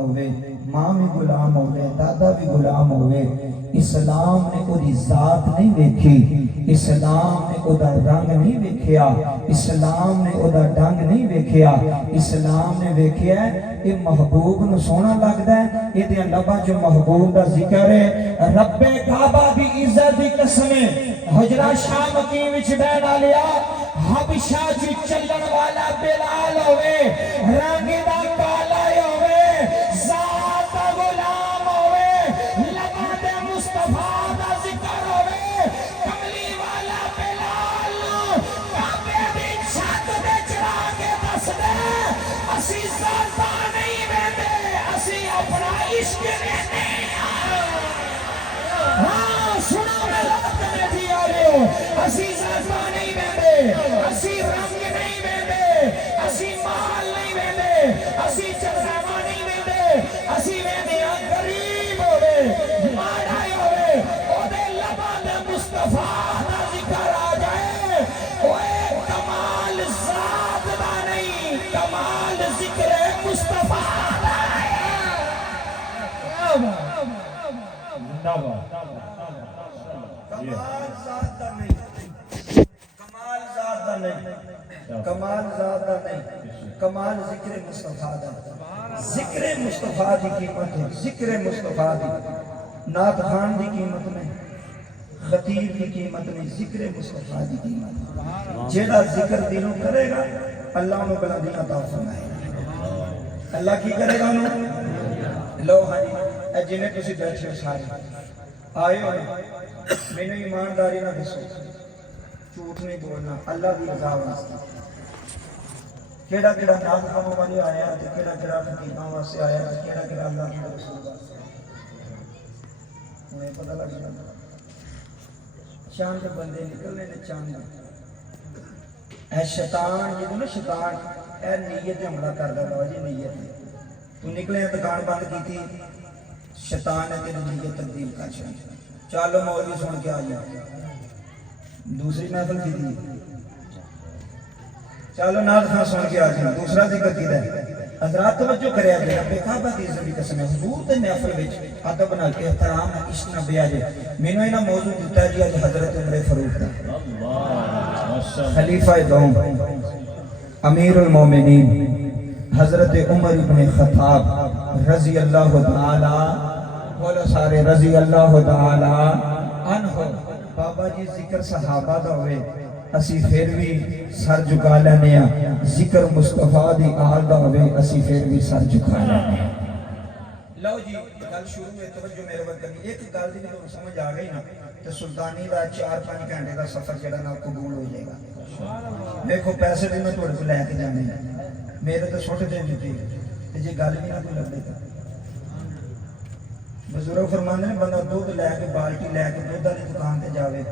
ہوئے، ماں بھی غلام ہوئے، دادا بھی غلام ہوئے، اسلام نے کوئی ذات نہیں دیکھی، اسلام نے اودا رنگ نہیں دیکھیا، اسلام نے اودا ڈنگ نہیں دیکھیا، اسلام نے دیکھیا ہے یہ محبوب نو سونا لگدا ہے، یہ دے لبا جو محبوب دا ذکر ہے، رب کعبہ دی عزت دی قسم حجرہ شاہ مکی وچ بیٹھا لیا، حبشہ جی چلن والا بلال ہوئے، رنگ دا کالا ہوئے، ذات غلام ہوئے، لبا دے مصطفیٰ دا ذکر ہوئے، کملی والا بلال کعبے دی چھت دے چڑھا کے دس دے، اسی ذاتاں نہیں ویندے، اسی اپنا عشق ویندے۔ ہاں سنو میرا تمہیں تھی آلیو، اسی ذاتاں نہیں ویندے، اسی رنگ نہیں ویندے، اسی مال نہیں ویندے، اسی چرزامہ نہیں ویندے، اسی ویندے غریب ہوئے، ماڑا ہوئے، او دے لبا دے مصطفیٰ دا ذکر آ جائے، اوے کمال ذات دا نہیں، کمال ذکر مصطفیٰ دا ہے۔ کمال ذات دا نہیں، کمال ذات دا نہیں، کمال ذات دا نہیں، کمال ذکر مصطفیٰ دا، ذکر مصطفیٰ دی قیمت ہے، ذکر مصطفیٰ دی، نعت خان دی قیمت نہیں، خطیب دی قیمت نہیں، ذکر مصطفیٰ دی قیمت۔ جیڑا ذکر دلوں کرے گا اللہ انہوں بلندی عطا فرمائے گا۔ اللہ کی کرے گا انہوں؟ لو ہاں جی جنہیں تسی بیٹھے ہو سارے آئے ہوئے، میں نے ایمانداری نہ دسو، جھوٹ نہیں بولنا، اللہ دی رضا واسطے۔ کیڑا کیڑا ناز خانوں والی آیا ہے، کیڑا کیڑا خطیباں واسطے آیا ہے، کیڑا کیڑا اللہ کی رسول واسطے۔ انہیں پتہ لگ جاتا چاند بندے نکلنے نے چاند اے شیطان، یہ نا شیطان اے نیت حملہ کردہ لو جی نیت، تو نکلے دکان بند کی تھی، شیطان ہے تیری نیت تبدیل کر چاہیے، چالو مولوی سن کے آئیے، دوسری محفل کی تھی، چالو ناز خان سن کے آئیے، دوسرا ذکر کی ہے۔ حضرات توجہ کرے آجے، رب کعبہ دی عزت دی قسم ہے، حضور دے محفل وچ ادب نال احترام نال عشق نال بیاہ جے۔ مینوں انہاں موضوع دیتا ہے جی اج حضرت عمر فاروق دا، خلیفہ دوم، امیر المومنین حضرت عمر ابن خطاب رضی اللہ تعالی، بولو سارے رضی اللہ تعالی عنہ۔ بابا جی ذکر صحابہ دا ہوئے، اسی پھر بھی سر جھکا لینے ہیں، ذکر مصطفیٰ دی آل دا ہوئے، اسی پھر بھی سر جھکا لینے ہیں۔ لو جی گل شروع ہے، توجہ میرے وقت کرنی، ایک گل دی تو سمجھ آ گئی نا، تو سلطانی دا 4-5 گھنٹے دا سفر جڑا نا قبول ہو جائے گا۔ دیکھو پیسے بھی میں تھوڑے کو لے کے جانے ہیں، میرے تو چھوٹے دے دیتے ہیں، جی گل بھی نہ کوئی لگ دیتا۔ بزرگ فرمانے نے بندہ دودھ لے کے بالٹی لے کے دودھ والی دکان تے جاوے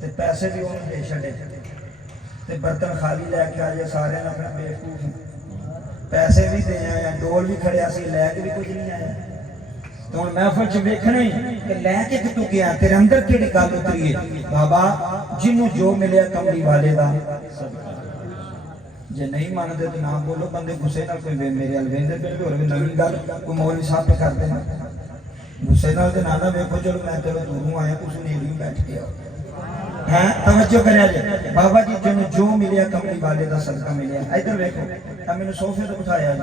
تے پیسے بھی انہوں دے چھڑے تے برتن خالی لے کے آ جائے، سارے نے اپنا بیوقوف پیسے بھی دے آیا، ڈول بھی کھڑیا سی، لے کے بھی کچھ نہیں آیا۔ تو ہن محفل چ ویکھنا ہی کہ لے کے تو گیا، تیرے اندر کیڑی گل اتری ہے؟ بابا جنوں جو ملیا کملی والے دا جے نہیں مانتے تو نہ بولو، بندے غصے نال کوئی میرے ال ویندے پے ہور بھی نویں گل کوئی مولوی صاحب پہ کر دینا، غصے نال تے نانا ویکھو چلو میں تیرے دوروں آیا، تسی نیڑے بیٹھ کے آؤ۔ ہاں توجہ کریا جی، بابا جی جنوں جو ملیا کملی والے دا صدقہ ملیا۔ ادھر ویکھو اے مینوں صوفے تے بٹھایا جی،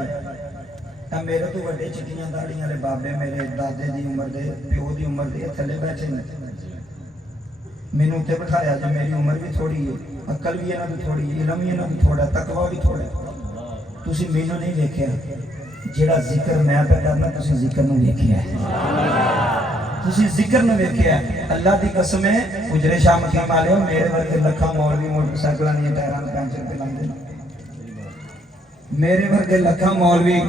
اے میرے تو وڈے چٹیاں داڑیاں والے بابے میرے دادے دی عمر دے، پیو دی عمر دے تھلے بیٹھے نے، مینوں تے بٹھایا جی، میری عمر بھی تھوڑی ہے، عقل بھی انہاں دی تھوڑی ہے، علم بھی انہاں دی تھوڑا، تقوی بھی تھوڑا ہے۔ تسی مینوں نہیں ویکھیا، جیڑا ذکر میں پہ کرنا تسی ذکر نوں ویکھیا ہے، تسی ذکر نوں ویکھیا ہے۔ اللہ دی قسم ہے اجرے شاہ مقیم والے ہو، میرے ورگے لکھاں مولوی موٹر سائیکلاں دی ٹائراں تے پنچر پہ لاندے، میرے ورگے لکھاں مولوی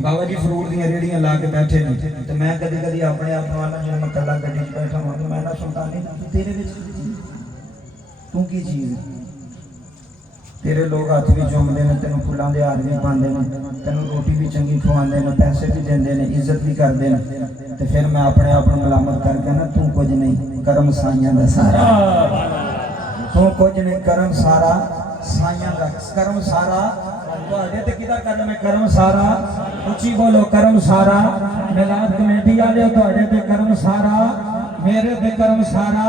بابا جی فروٹ دیاں ریڑیاں لا کے بیٹھے نے، تے میں کدی کدی اپنے آپ نوں آنا جے میں کلا گڈی وچ بیٹھا ہوں تے میں نہ سلطانی تیرے وچ تو کی چیز ہے؟ تیرے لوگ ہاتھ بھی چومدے نے، تینوں پھلاں دے ہار بھی پاندے نے، تینوں روٹی بھی چنگی کھواندے نے، پیسے بھی دیندے نے، عزت بھی کردے نے، تے پھر میں اپنے آپ کو ملامت کر کے نا تو کچھ نہیں، کرم سائیاں دا سارا، تو کچھ نہیں، کرم سارا سائیاں دا، کرم سارا ਤੁਹਾਡੇ ਤੇ ਕਿਹਦਾ ਕਰਮ ਹੈ? ਕਰਮ ਸਾਰਾ, ਉੱਚੀ ਬੋਲੋ, ਕਰਮ ਸਾਰਾ। ਮਿਲਾਦ ਕਮੇਟੀ ਵਾਲਿਓ ਤੁਹਾਡੇ ਤੇ ਕਰਮ ਸਾਰਾ, ਮੇਰੇ ਤੇ ਕਰਮ ਸਾਰਾ,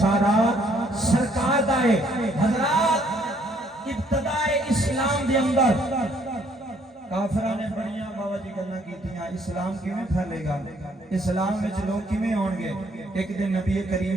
ਸਾਰਾ, ਸਰਕਾਰ ਦਾ ਹੈ। ਹਜ਼ਰਤ ਇਬਤਦਾਏ ਇਸਲਾਮ ਦੇ ਅੰਦਰ ਕਾਫਰਾਂ ਨੇ ਬੜੀਆਂ ਬਾਬਾ ਜੀ ਗੱਲਾਂ ਕੀਤੀਆਂ, ਇਸਲਾਮ ਕਿਵੇਂ ਫੈਲੇਗਾ, ਇਸਲਾਮ ਵਿੱਚ ਲੋਕ ਕਿਵੇਂ ਆਉਣਗੇ। ਇੱਕ ਦਿਨ ਨਬੀ ਕਰੀਮ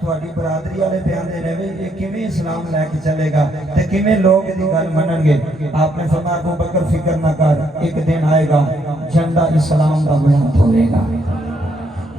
ਤੁਹਾਡੀ ਬਰਾਦਰੀ ਵਾਲੇ ਪਿਆਂਦੇ ਨੇ ਵੀ ਇਹ ਕਿਵੇਂ ਇਸਲਾਮ ਲੈ ਕੇ ਚੱਲੇਗਾ ਤੇ ਕਿਵੇਂ ਲੋਕ ਇਹਦੀ ਗੱਲ ਮੰਨਣਗੇ। ਆਪਨੇ ਫਰਮਾਇਆ ਅਬੂ ਬਕਰ ਫਿਕਰ ਨਾ ਕਰ, ਇੱਕ ਦਿਨ ਆਏਗਾ ਝੰਡਾ ਇਸਲਾਮ ਦਾ ਬੁਲੰਦ ਹੋਵੇਗਾ।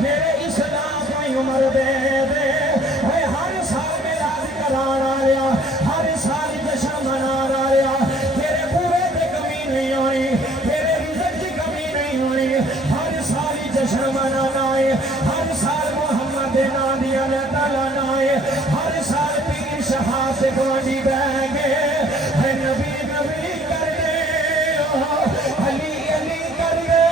میرے اسلام میں عمر دے دے ہر سال میلاد کرانا لیا ہر سال جشن منانا لیا تیرے پورے تے کمی نہیں ہونی تیرے رزق کی کمی نہیں ہونی ہر سال جشن منانا ہے ہر سال محمد نام دی اللہ تعالیٰ نائے ہر سال پیر شہا سے گوانڈی بہن گے اے نبی نبی کر دے علی علی کر دے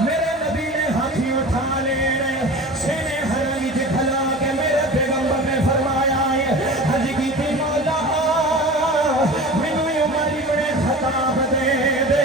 میرے نبی نے ہاتھی اٹھا لینے سینے حرمی دکھلا کے میرے پیغمبر نے فرمایا ہے حج کی تھی مولا منو عمر بڑے خطاب دے دے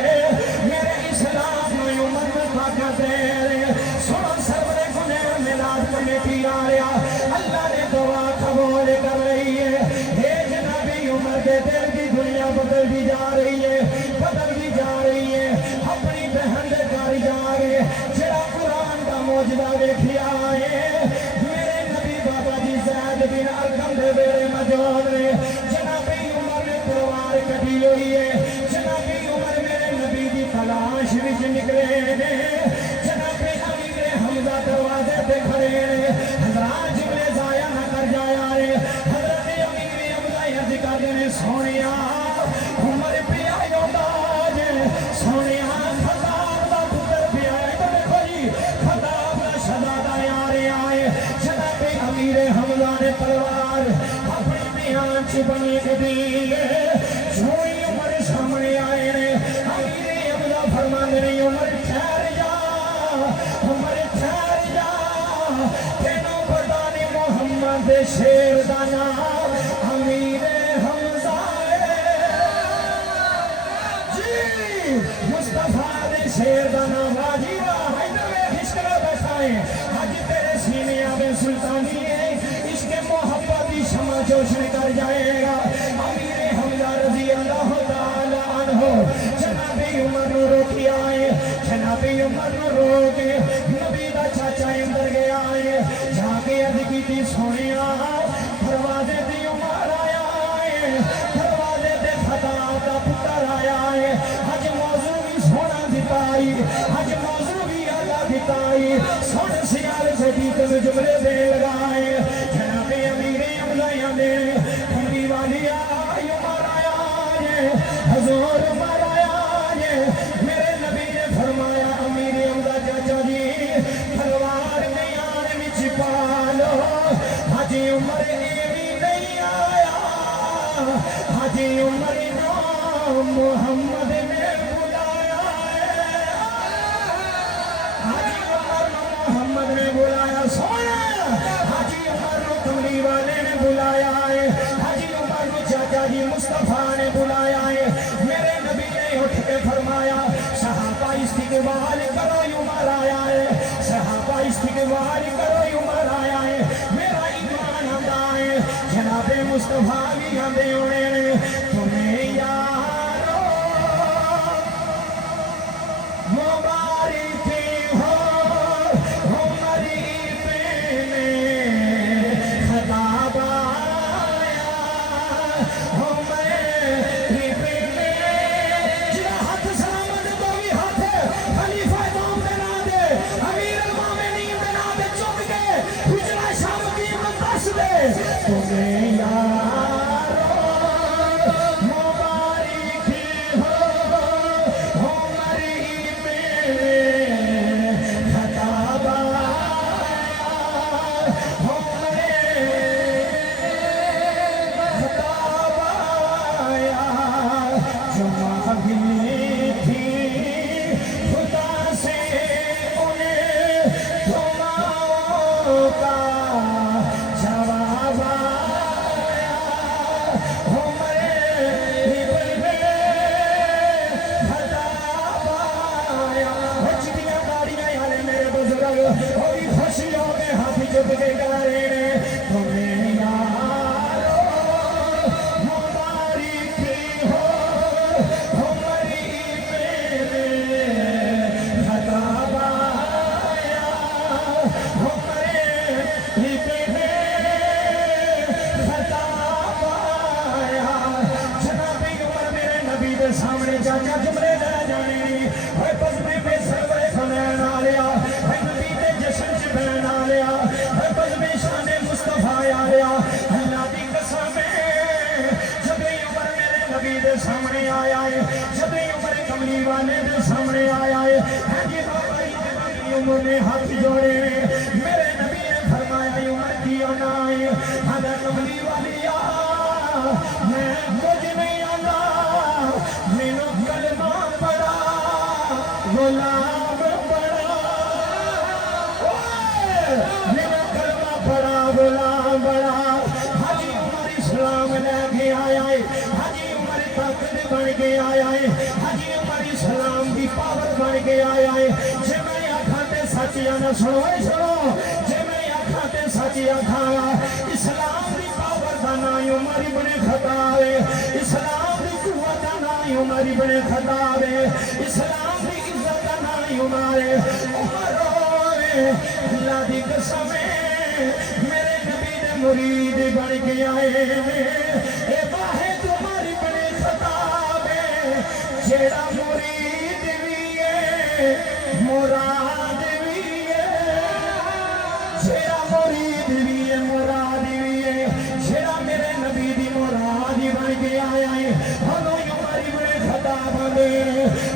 میرے اسلام میں عمر میں طاقت دے دے سنو سرور گنیر میلاد کمیٹی آ رہا اللہ نے دعا قبول کر رہی ہے اے جنابی عمر کے دل کی دنیا بدل دی جا رہی ہے بدل دی جا رہی ہے اپنی بہن دے گھر جا رہے جڑا قرآن کا موجدہ دیکھیا ہے میرے نبی بابا جی زید بن ارقم دے میرے مجود نے جنابی عمر نے تلوار کٹی ہوئی ہے جنابی عمر میرے نبی دی تلاش وچ نکلے نے جنابی امیر حمزہ دروازے تے کھڑے نے حضرات جملے ضائع نہ کر جایا ہے حضرت امیر حمزہ عرض کردے نے سونیا عمر پیا یونداج سونیا خطاب دا پتر پیا تو دیکھو جی خطاب دا شہزادہ آرے آئے جناب امیر حمزہ نے تلوار اپنی میان چ بنی دی جوئی عمر سامنے آئے نے امیر حمزہ فرماندے نے عمر ٹھہر جا عمر ٹھہر جا تینوں پتہ نہیں محمد شیر دا نام امیر حمزہ جی مصطفیٰ دے شیر دا نام راجی واہ ادھر میں خشکرہ بیٹھائیں آج تیرے سینے آبے سلطانی ہے اس کے محبت کی شمع جوشن کر جائے گا امیر حمزہ رضی اللہ تعالی عنہ جنابی عمر نو روکی آئے جنابی عمر نو روکے نبی دا چاچا اندر گیا آئے جا کے عرض کی تھی سونیا دروازے دی عمر آیا ہے دروازے دے خطاب دا پتر آیا ہے آج موضوع بھی سونا دتائی آج موضوع بھی اللہ دتائی سن سیال جدید میں جملے دے لگائے جناب امیر حمزہ نے کھنڈی والی آئی عمر آیا ہے حضور عمر آیا ہے میرے نبی نے فرمایا امیر حمزہ چاچا جی تلوار میں آنے میں چھپا لو حاجی عمر ایوی نہیں آیا حاجی عمر نام محمد نے بلایا ہے حاجی عمر نام محمد نے بلایا سونا حاجی عمر نو کملی والے نے بلایا ہے حاجی عمر نو چاچا جی مصطفیٰ نے بلایا ہے میرے نبی نے اٹھ کے فرمایا صحابہ استقبال کرو عمر آیا ہے صحابہ استقبال کرو عمر آیا ہے میرا ایمان آتا ہے جناب مصطفیٰ بھی آندے ہونے تمہیں یارو مبارک ہو عمر ابن خطاب آیا عمر ابن جڑا ہاتھ سلامت تو بھی ہاتھ خلیفہ دوم دے نا دے امیر المومنین دے نا دے چک کے حجرہ شام کی مدرس دے تمہیں یارو مبارک ہو عمر ابن خطاب آیا عمر خطاب آیا جو مانگی تھی خدا سے انہیں دعاؤں کا جواب آیا عمر ابن خطاب آیا چٹیاں گاڑیاں والے میرے بزرگ وہ بھی خوشی ہو کے ہاتھ چپ کے گا رہے ہیں تمہیں یارو مبارک ہو عمر ابن خطاب آیا عمر ابن خطاب آیا جنابی عمر میرے نبی دے سامنے چاچا جملے لے جانے نہیں ہوئے پس میں سرور خنین آ لیا سامنے آیا ہے جی بابا جی عمر نے ہاتھ جوڑے میرے نبی نے فرمایا عمر کی ہونا ہے حضرت کملی والی میں کچھ نہیں آنا مینو کلمہ پڑا غلام بڑا مینو کلمہ پڑا غلام بڑا حاجی عمر اسلام لے کے آیا ہے حاجی عمر طاقت بن کے آیا ہے حاجی عمر اسلام کی پاور بن کے آیا ہے جے میں آنکھاں تے سچ نہ سنو جے میں آنکھاں تے سچ آکھاں اسلام دی پاور دا نام عمر ابن خطاب ہے اسلام دی قوت دا نام عمر ابن خطاب ہے اسلام دی عزت دا نام عمر ہے عمر اللہ دی قسم ہے میرے نبی دے مرید بن کے آئے اے واحد عمر ابن خطاب ہے جیڑا مرید بھی ہے مراد بھی ہے جیڑا مرید بھی ہے مراد بھی ہے جیڑا میرے نبی دی مراد بن کے آیا ہے ہمیں عمر ابن خطاب دے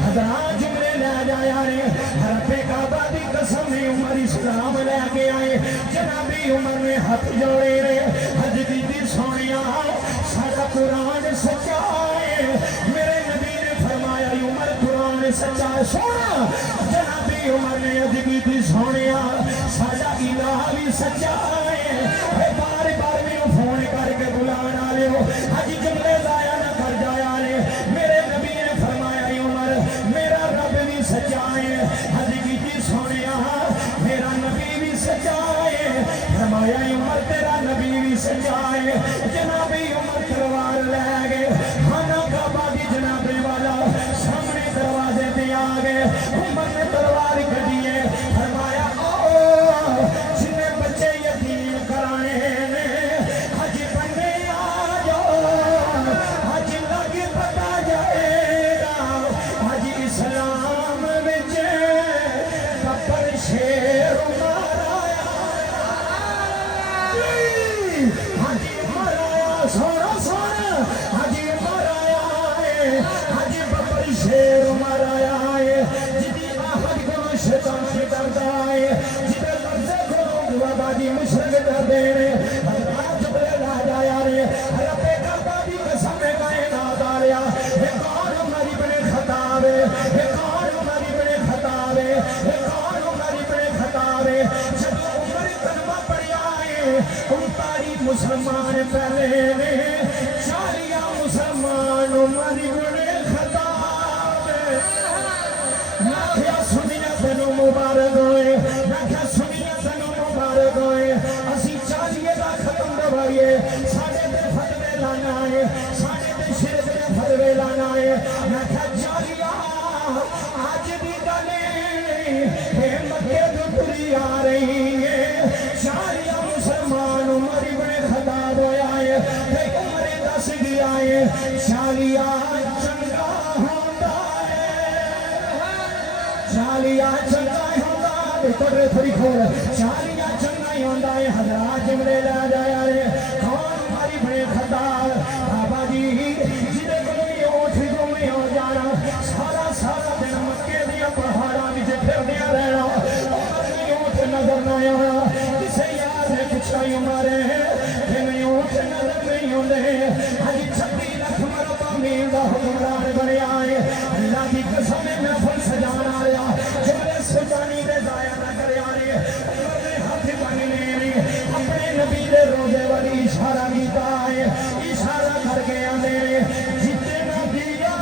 حضرات جملے لے جایا ہے رب کعبہ دی قسم عمر اسلام لے کے آئے جنابی عمر نے ہاتھ جوڑے رہے حج دی سونیا سارا قرآن سچا ہے میرے نبی نے فرمایا عمر قرآن سچا سونا جنابی عمر نے حج کی سونیا سارا الہ بھی سچا ہے بار بار میں فون کر کے بلانا لے حج جملے ضائع نہ کر جایا لے میرے نبی نے فرمایا عمر میرا رب بھی سچا ہے حج کی سونیا میرا نبی بھی سچا ہے فرمایا عمر تیرا نبی بھی سچا ہے جنابی عمر تلوار لے گئے خانہ کعبہ دی جنابی والا سامنے دروازے تے آ گئے عمر نے تلوار کھڑی ہے فرمایا جنہیں بچے یتیم کرانے نے حج بننے آ جاؤ حج لگ پتا جائے گا حج اسلام وچ کپڑ شیر مارایا حج مارایا سونا سونا حج مارایا حج ببر شیر مارایا جدی آہد کو شیطان ڈردا ہے جدے لفظے کو بابا جی مشرک ڈردے نے حضرات جبرے لا جایا نے رب کعبہ دی قسم کائنات آلیا یہ کون عمر ابن خطاب ہے یہ کون عمر ابن خطاب ہے یہ کون عمر ابن خطاب ہے جب عمر کلمہ پڑھیا ہے 39 مسلمان پہلے نے 40 مسلمان عمر ابن خطاب ہے ناکھیا سنیا تینوں مبارک ہوئے ناکھیا سنیا تینوں مبارک ہوئے اسی 40 دا ختم دوائیے ساڑھے تے فتوے لانا ہے ساڑھے تے شرک دے فتوے لانا ہے ناکھیا 40 آج بھی گلے اے مکے تو پوری آ رہی ہے 40 مسلمان عمر ابن خطاب ہویا ہے تے عمر دس گیا ہے 40 چنگا ہوندا چالیا چنگا ہوندا تے تھوڑی کھول چالیا چنگا ہوندا ہے حضرات جملے لا جایا ہے کون عمر ابن خطاب بابا جی جدے کوئی اٹھ گھومے ہو جانا سارا سارا دن مکے دیا پہاڑاں وچ پھردیا رہنا عمر نے اٹھ نظر نہ آیا کسے یار نے پوچھا عمر کہ میں اٹھ نظر نہیں ہوندے اج 26 لاکھ مربع میل دا حکمران بنیا ہے اللہ دی قسم محفل سجانا آیا جملے سلطانی دے ضائع نہ کریا نے عمر نے ہاتھ بن لے اپنے نبی دے روزے والی اشارہ کیتا ہے اشارہ کر کے آندے نے جتنا دیا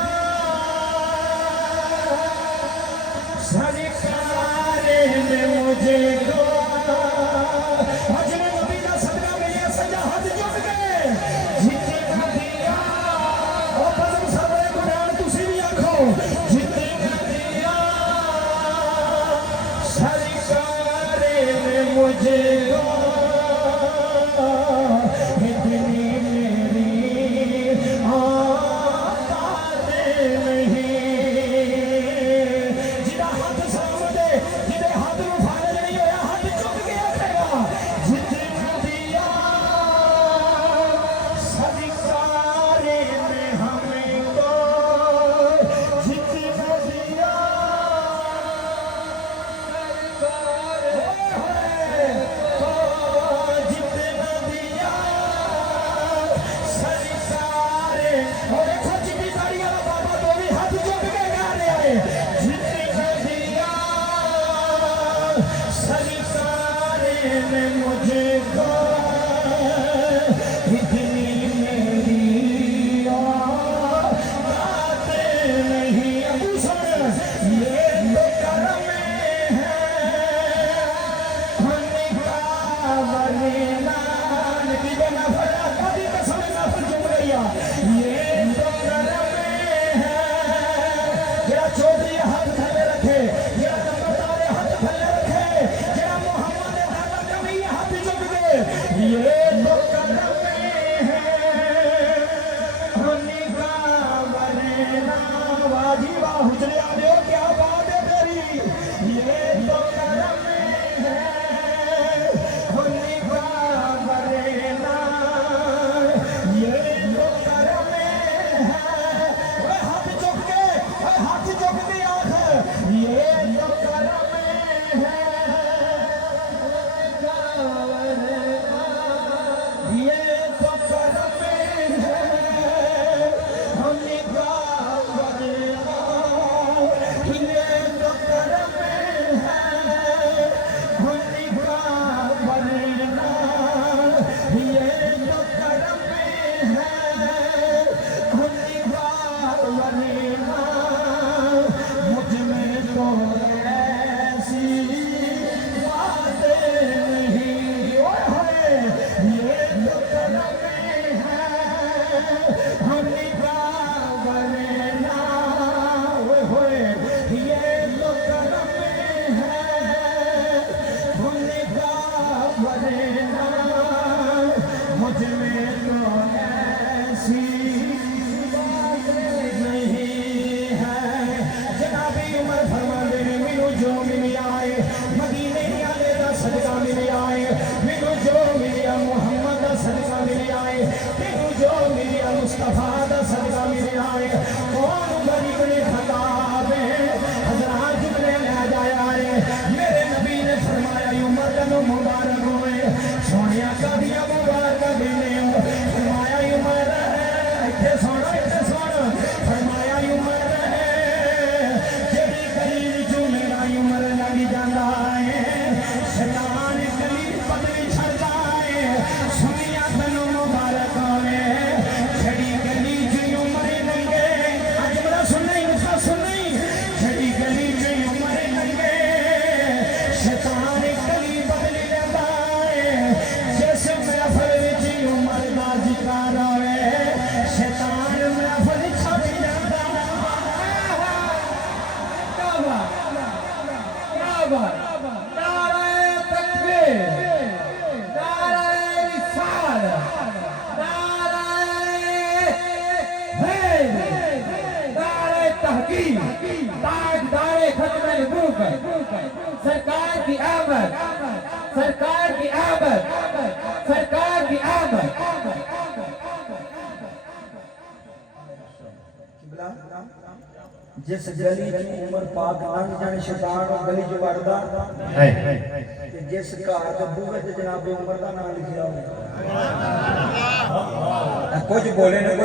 سرکار نے مجھے کو اجنے نبی دا صدقہ ملیا سجا ہاتھ جھک گئے جتنا دیا او پسند سارے قرآن تسی بھی آکھو جتنا دیا سرکار نے مجھے کو اتنی میری آقات نہیں جدہ ہاتھ سامنے جدے ہاتھ میں فارج نہیں ہویا ہاتھ چک کے آکھے گا جتنا دیا سرکار نے ہمیں کو جتنا دیا مجھ کو اتنی میری بات نہیں ابو سن یہ تو کرم ہے ہم کا ورنہ نبی بنا فرا کبھی قسم نہ چم گیا یہ تو کرم ہے جڑا چودھری ہاتھ تھلے رکھے جڑا نمبردار ہاتھ تھلے رکھے جڑا محمد دادا کمی ہاتھ چک دے یہ تو کرم ہے ہنی کا ورنہ واجی واہ حجریا دیو کیا بات ہے تیری یہ تو کرم ہے ہنی کا ورنہ یہ تو کرم ہے وہ ہاتھ چک کے وہ ہاتھ چک دی آنکھ یہ تو کرم ہے یہ تو کرم ہے ہنی کا ورنہ یہ تو کرم ہے ہنی کا ورنہ یہ تو کرم ہے ہنی کا ورنہ مجھ میں تو ایسی باتیں نہیں ہوئے یہ تو کرم ہے ہنی کا ورنہ ہوئے یہ تو کرم ہے ہنی کا ورنہ مجھ میں تو ایسی باتیں نہیں ہے جنابی عمر فرماندے نے مینوں جو مل آئے مدینے والے دا صدقہ مل آئے مینوں جو ملیا محمد دا صدقہ مل آئے مینوں جو ملیا مصطفیٰ دا صدقہ مل آئے کون غریب نے خطاب ہے حضرات جبلے لے جایا ہے میرے نبی نے فرمایا عمر تینوں مبارک ہوئے سونیا کابیاں مبارک دینے فرمایا عمر ایتھے سن فرمایا عمر جڑی گلی جو میرا عمر لگ جاندا ہے شیطان گلی پتلی چھڑدا ہے سنیا تینوں مبارک ہوئے جڑی گلی جو عمر لنگے اج بڑا سنئی نسخہ سنئی جڑی گلی جو عمر لنگے شیطان گلی بدلی لیندا ہے جس محفل وچ عمر دا ذکر ہوئے شیطان محفل چھڈ جاندا کیا بات نعرہ تکبیر نعرہ رسالت نعرہ حیدر نعرہ تحقیق تاجدار ختم نبوت سرکار کی آمد سرکار کی آمد سرکار کی آمد جس گلی چ عمر پاک لنگ جان شیطان او گلی چ وڑدا تے جس گھر دے بوہے تے جناب عمر دا نام لکھیا ہوئے کچھ بولے نہ